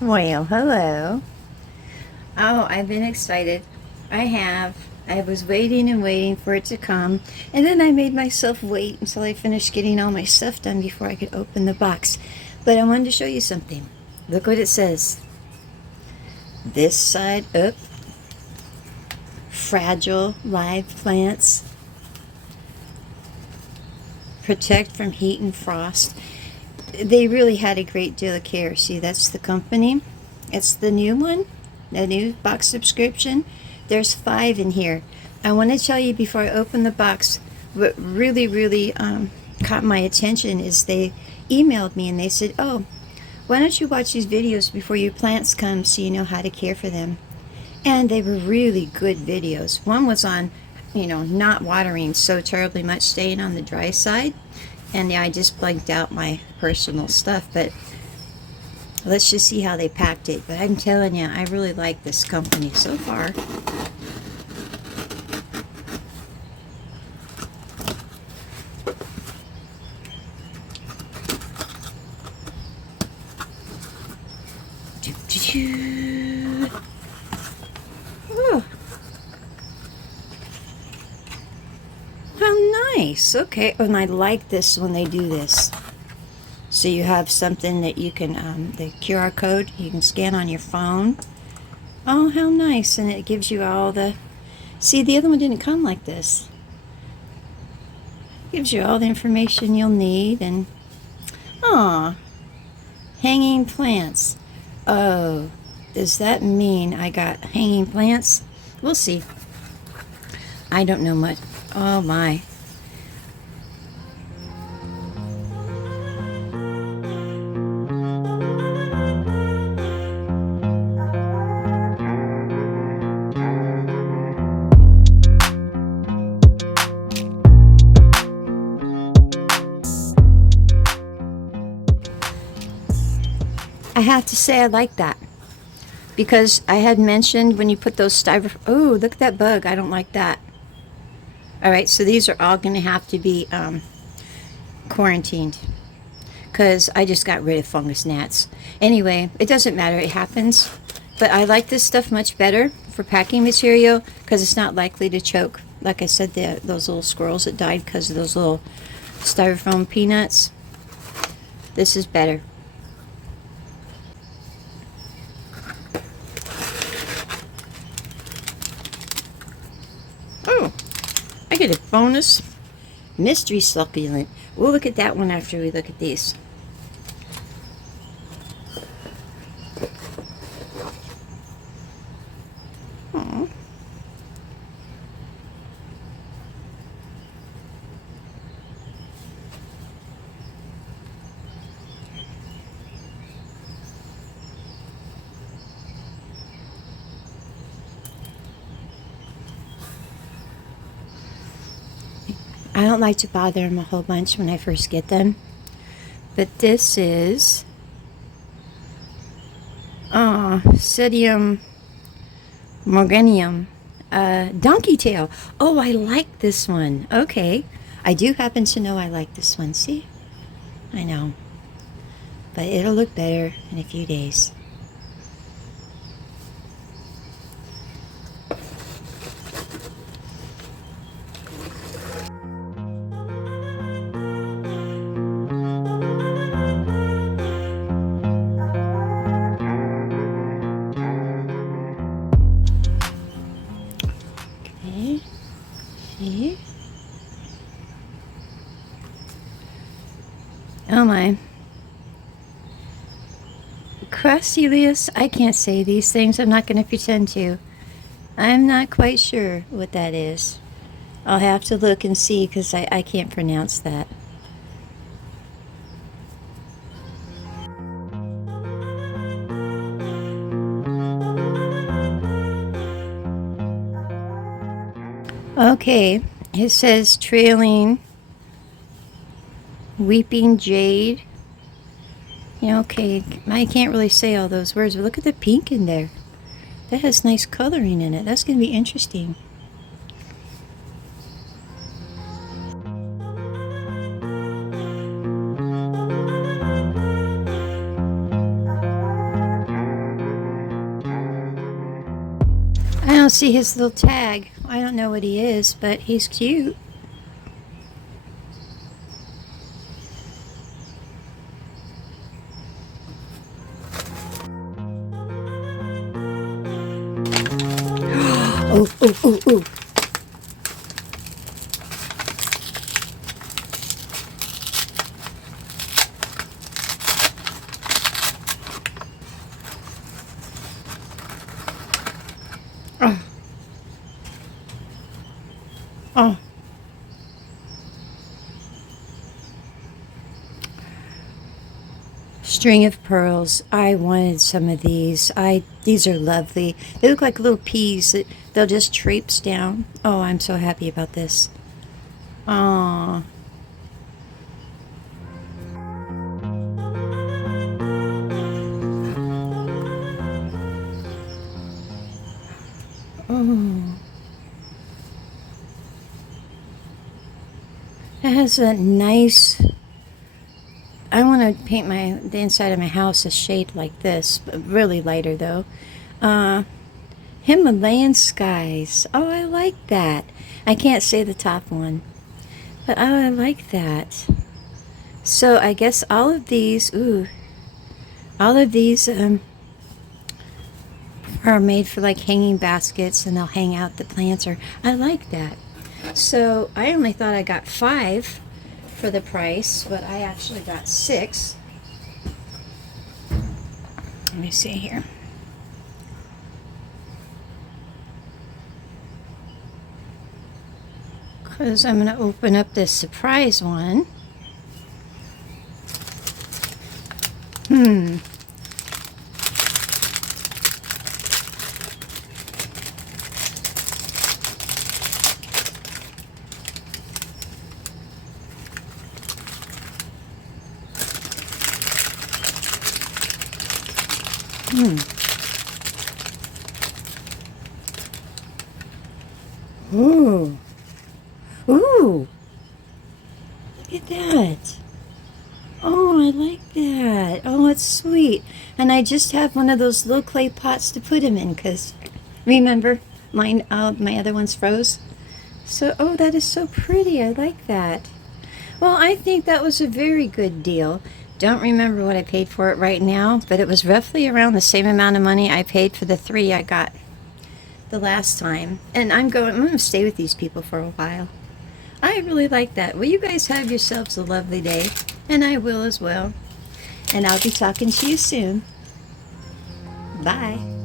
Well, hello. Oh, I've been excited. I have. I was waiting and waiting for it to come, and then I made myself wait until I finished getting all my stuff done before I could open the box. But I wanted to show you something. Look what it says. This side up. Fragile live plants. Protect from heat and frost. They really had a great deal of care. See, that's the company. It's the new one, the new box subscription. There's 5 in here. I want to tell you before I open the box, what really caught my attention is they emailed me and they said, oh, why don't you watch these videos before your plants come so you know how to care for them? And they were really good videos. One was on, not watering so terribly much, staying on the dry side. And yeah, I just blanked out my personal stuff, but let's just see how they packed it. But I'm telling you, I really like this company so far. Oh, how nice. Okay, and I like this when they do this. So you have something that you can, the QR code, you can scan on your phone. Oh, how nice. And it gives you all the, see, the other one didn't come like this. It gives you all the information you'll need. And, aw, hanging plants. Oh, does that mean I got hanging plants? We'll see. I don't know much. Oh, my. I have to say I like that because I had mentioned when you put those styrofoam, oh, look at that bug. I don't like that. All right, so these are all going to have to be quarantined because I just got rid of fungus gnats. Anyway, it doesn't matter. It happens. But I like this stuff much better for packing material because it's not likely to choke. Like I said, those little squirrels that died because of those little styrofoam peanuts. This is better. Oh, I get a bonus mystery succulent. We'll look at that one after we look at these. Aw. I don't like to bother them a whole bunch when I first get them. But this is Psidium morganium, donkey tail. Oh, I like this one. Okay. I do happen to know I like this one. See? I know. But it'll look better in a few days. Okay. See? Oh my. Crest, I can't say these things. I'm not going to pretend to. I'm not quite sure what that is. I'll have to look and see because I can't pronounce that. Okay, it says trailing weeping jade. Yeah, okay, I can't really say all those words, but look at the pink in there. That has nice coloring in it. That's going to be interesting. don't see his little tag. I don't know what he is, but he's cute. Oh, oh, oh, oh. Oh. Oh. String of pearls. I wanted some of these. These are lovely. They look like little peas that they'll just traipse down. Oh, I'm so happy about this. Aww. Oh. It has that nice. I want to paint the inside of my house a shade like this, but really lighter though. Himalayan skies. Oh, I like that. I can't say the top one, but oh, I like that. So I guess all of these, are made for like hanging baskets, and they'll hang out the plants. Or I like that. So I only thought I got 5 for the price, but I actually got 6. Let me see here. Because I'm going to open up this surprise one. Ooh. Ooh. Look at that. Oh, I like that. Oh, it's sweet. And I just have one of those little clay pots to put them in, because remember, my other ones froze. So, oh, that is so pretty. I like that. Well, I think that was a very good deal. Don't remember what I paid for it right now, but it was roughly around the same amount of money I paid for the 3 I got the last time. And I'm going to stay with these people for a while. I really like that. Well, you guys have yourselves a lovely day, and I will as well. And I'll be talking to you soon. Bye.